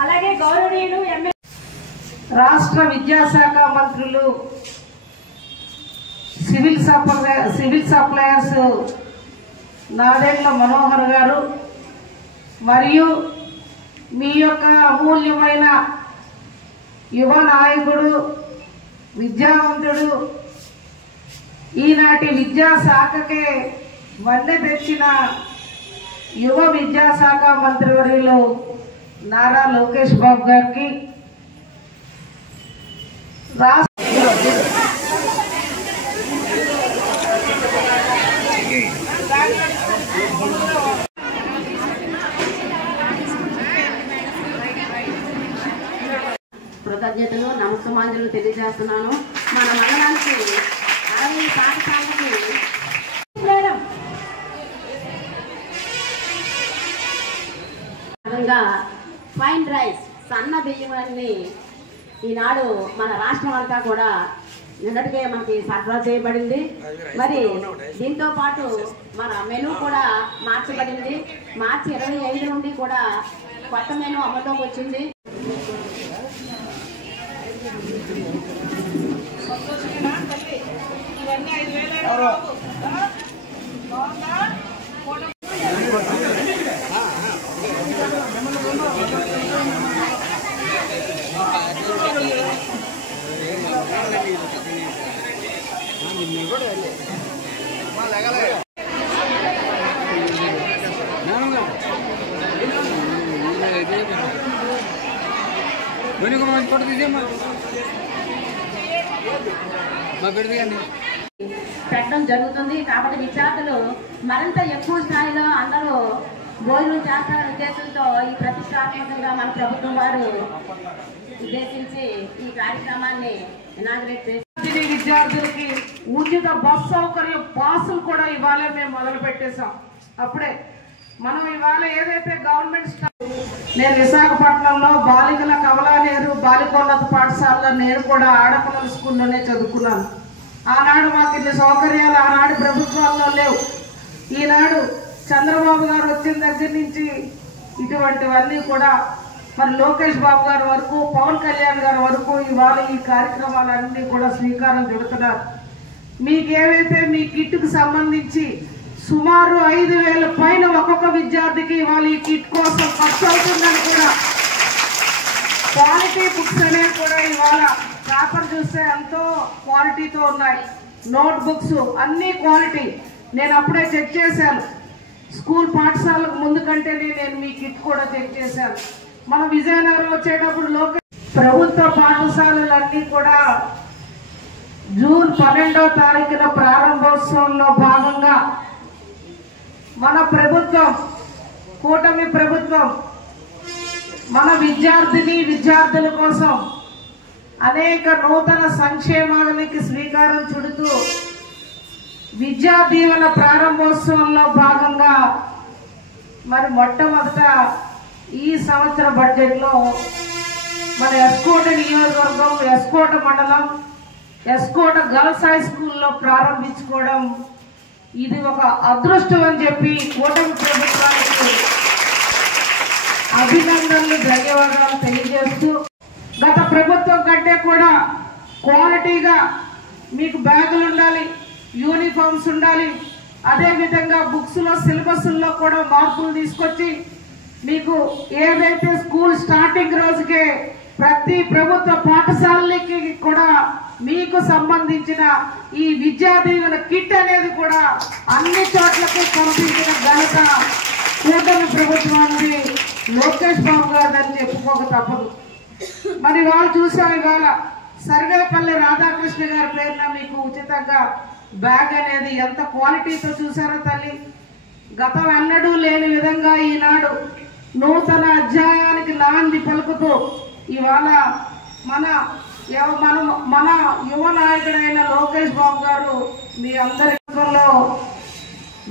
అలాగే గౌరవనీయులు రాష్ట్ర విద్యాశాఖ మంత్రులు సివిల్ సప్లయర్స్ నాదెండ్ల మనోహర్ గారు మరియు మీ యొక్క అమూల్యమైన యువ నాయకుడు విద్యావంతుడు ఈనాటి విద్యాశాఖకే వన్నె తెచ్చిన యువ విద్యాశాఖ మంత్రివర్యులు నారా లోకేష్ బాబు గారికి కృతజ్ఞతలు నమస్కారాలు తెలియజేస్తున్నాను. మన మండలానికి 60 పాఠశాలకి ఫైన్ రైస్ సన్న బియ్యమని ఈనాడు మన రాష్ట్రం అంతా కూడా నిన్నటికే మనకి సరఫరా చేయబడింది. మరి దీంతో పాటు మన మెనూ కూడా మార్చబడింది. మార్చి 25 నుండి కూడా కొత్త మెనూ అమల్లోకి వచ్చింది. పెట్టడం జరుగుతుంది. కాబట్టి విద్యార్థులు మరింత ఎక్కువ స్థాయిలో అందరూ భోజనం చేస్తారనే ఉద్దేశంతో ఈ ప్రతిష్టాత్మకంగా మన ప్రభుత్వం వారు ఉద్దేశించి ఈ కార్యక్రమాన్ని ఇనాగ్రేట్ చేసి విద్యార్థులకి ఉచిత బస్ సౌకర్యం పాసులు కూడా ఇవాళ మేము మొదలు పెట్టేశాం. అప్పుడే మనం ఇవాళ ఏదైతే గవర్నమెంట్ నేను విశాఖపట్నంలో బాలికల కమలానేరు బాలికోన్నత పాఠశాలలో నేను కూడా ఆడపిల్లల స్కూల్లోనే చదువుకున్నాను. ఆనాడు మాకు ఇన్ని సౌకర్యాలు ఆనాడు ప్రభుత్వాల్లో లేవు. ఈనాడు చంద్రబాబు గారు వచ్చిన దగ్గర నుంచి ఇటువంటివన్నీ కూడా మరి లోకేష్ బాబు గారి వరకు పవన్ కళ్యాణ్ గారి వరకు ఇవాళ ఈ కార్యక్రమాలన్నీ కూడా శ్రీకారం చుడుతున్నారు. మీకేవైతే మీ కిట్కు సంబంధించి సుమారు 5,000 పైన ఒక్కొక్క విద్యార్థికి ఇవాళ ఈ కిట్ కోసం ఖర్చు అవుతుందని కూడా క్వాలిటీ బుక్స్ అనేవి కూడా ఇవాళ పేపర్ చూస్తే ఎంతో క్వాలిటీతో ఉన్నాయి. నోట్ బుక్స్ అన్ని క్వాలిటీ నేను అప్పుడే చెక్ చేశాను. స్కూల్ పాఠశాలకు ముందు కంటేనే నేను మీ కిట్ కూడా చెక్ చేశాను. మన విజయనగరం వచ్చేటప్పుడు ప్రభుత్వ పాఠశాలలన్నీ కూడా జూన్ 12వ తారీఖున ప్రారంభోత్సవంలో భాగంగా మన ప్రభుత్వం కూటమి ప్రభుత్వం మన విద్యార్థుల కోసం అనేక నూతన సంక్షేమానికి శ్రీకారం చుడుతూ విద్యా దీవెన ప్రారంభోత్సవంలో భాగంగా మరి మొట్టమొదట ఈ సంవత్సర బడ్జెట్లో మన ఎస్కోట నియోజకవర్గం ఎస్కోట మండలం ఎస్కోట గర్ల్స్ హై స్కూల్లో ప్రారంభించుకోవడం ఇది ఒక అదృష్టం అని చెప్పి కూటమి ప్రభుత్వానికి అభినందనలు ధన్యవాదాలు తెలియజేస్తూ గత ప్రభుత్వం కంటే కూడా క్వాలిటీగా మీకు బ్యాగులు ఉండాలి, యూనిఫామ్స్ ఉండాలి, అదేవిధంగా బుక్స్లో సిలబస్లో కూడా మార్పులు తీసుకొచ్చి మీకు ఏదైతే స్కూల్ స్టార్టింగ్ రోజుకే ప్రతి ప్రభుత్వ పాఠశాలకి కూడా మీకు సంబంధించిన ఈ విద్యా దీవెన కిట్ అనేది కూడా అన్ని చోట్లకు పంపించిన ఘనత కూటమి ప్రభుత్వానికి లోకేష్ బాబు గారిని చెప్పుకోక తప్పదు. మరి వాళ్ళు చూసాం ఇవాళ సర్వేపల్లి రాధాకృష్ణ గారి పేరున మీకు ఉచితంగా బ్యాగ్ అనేది ఎంత క్వాలిటీతో చూసారో తల్లి. గతం ఎన్నడూ లేని విధంగా ఈనాడు నూతన అధ్యాయానికి నాంది పలుకుతూ ఇవాళ మన యువ నాయకుడైన లోకేష్ బాబు గారు మీ అందరిలో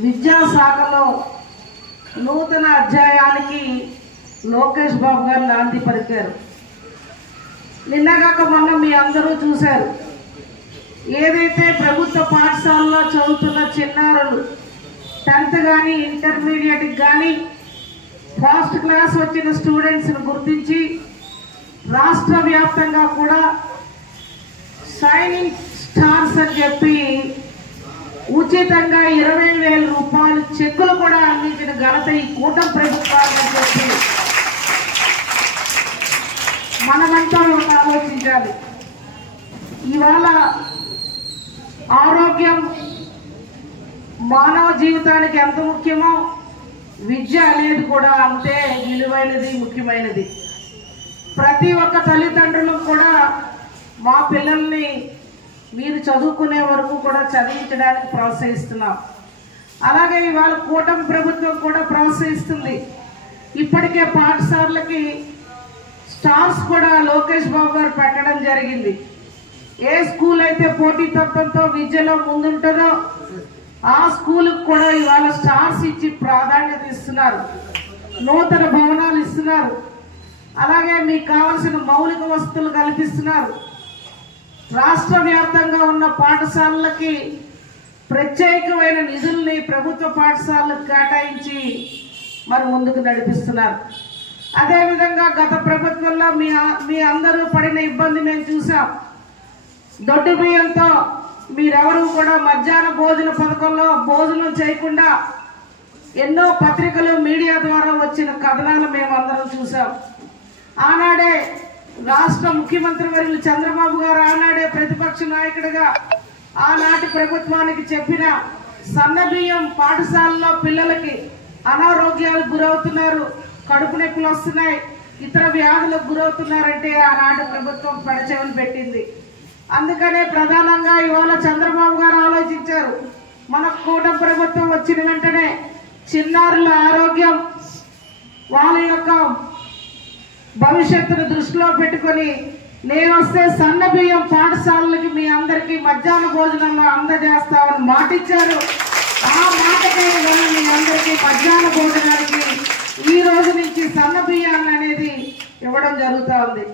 విద్యాశాఖలో నూతన అధ్యాయానికి లోకేష్ బాబు గారు నాంది పలికారు. నిన్నగాక మొన్న మీ అందరూ చూశారు. ఏదైతే ప్రభుత్వ పాఠశాలలో చదువుతున్న చిన్నారులు 10th కానీ ఇంటర్మీడియట్కి కానీ ఫస్ట్ క్లాస్ వచ్చిన స్టూడెంట్స్ని గుర్తించి రాష్ట్ర వ్యాప్తంగా కూడా షైనింగ్ స్టార్స్ అని చెప్పి ఉచితంగా 20,000 రూపాయలు చెక్కులు కూడా అందించిన ఘనత ఈ కూటమి ప్రభుత్వాన్ని చెప్పి మనమంతా ఒక ఆలోచించాలి. ఇవాళ ఆరోగ్యం మానవ జీవితానికి ఎంత ముఖ్యమో విద్య అనేది కూడా అంతే విలువైనది, ముఖ్యమైనది. ప్రతి ఒక్క తల్లిదండ్రులు కూడా మా పిల్లల్ని మీరు చదువుకునే వరకు కూడా చదివించడానికి ప్రోత్సహిస్తున్నాం. అలాగే ఇవాళ కూటమి ప్రభుత్వం కూడా ప్రోత్సహిస్తుంది. ఇప్పటికే పాఠశాలలకి స్టార్స్ కూడా లోకేష్ బాబు గారు పెట్టడం జరిగింది. ఏ స్కూల్ అయితే పోటీతత్వంతో విద్యలో ముందుంటుందో ఆ స్కూల్కి కూడా ఇవాళ స్టార్స్ ఇచ్చి ప్రాధాన్యత ఇస్తున్నారు. నూతన భవనాలు ఇస్తున్నారు. అలాగే మీకు కావలసిన మౌలిక వసతులు కల్పిస్తున్నారు. రాష్ట్ర వ్యాప్తంగా ఉన్న పాఠశాలలకి ప్రత్యేకమైన నిధుల్ని ప్రభుత్వ పాఠశాలకు కేటాయించి మరి ముందుకు నడిపిస్తున్నారు. అదేవిధంగా గత ప్రభుత్వంలో మీ అందరూ పడిన ఇబ్బంది మేము చూసాం. దొడ్డు బియ్యంతో మీరెవరూ కూడా మధ్యాహ్న భోజన పథకంలో భోజనం చేయకుండా ఎన్నో పత్రికలు మీడియా ద్వారా వచ్చిన కథనాలు మేము అందరం చూసాం. ఆనాడే రాష్ట్ర ముఖ్యమంత్రి వర్యులు చంద్రబాబు గారు ఆనాడే ప్రతిపక్ష నాయకుడిగా ఆనాటి ప్రభుత్వానికి చెప్పిన సన్నబియ్యం పాఠశాలలో పిల్లలకి అనారోగ్యాలకు గురవుతున్నారు, కడుపు నొప్పులు వస్తున్నాయి, ఇతర వ్యాధులకు గురవుతున్నారంటే ఆనాటి ప్రభుత్వం పెడచెవిని పెట్టింది. అందుకనే ప్రధానంగా ఇవాళ చంద్రబాబు గారు ఆలోచించారు. మన కూటమి ప్రభుత్వం వచ్చిన వెంటనే చిన్నారుల ఆరోగ్యం, వాళ్ళ యొక్క భవిష్యత్తును దృష్టిలో పెట్టుకొని నేను వస్తే సన్న బియ్యం పాఠశాలలకి మీ అందరికీ మధ్యాహ్న భోజనంలో అందజేస్తామని మాటిచ్చారు. ఆ మాటకే మీ అందరికీ మధ్యాహ్న భోజనానికి ఈ రోజు నుంచి సన్న బియ్యాన్ని అనేది ఇవ్వడం జరుగుతూ ఉంది.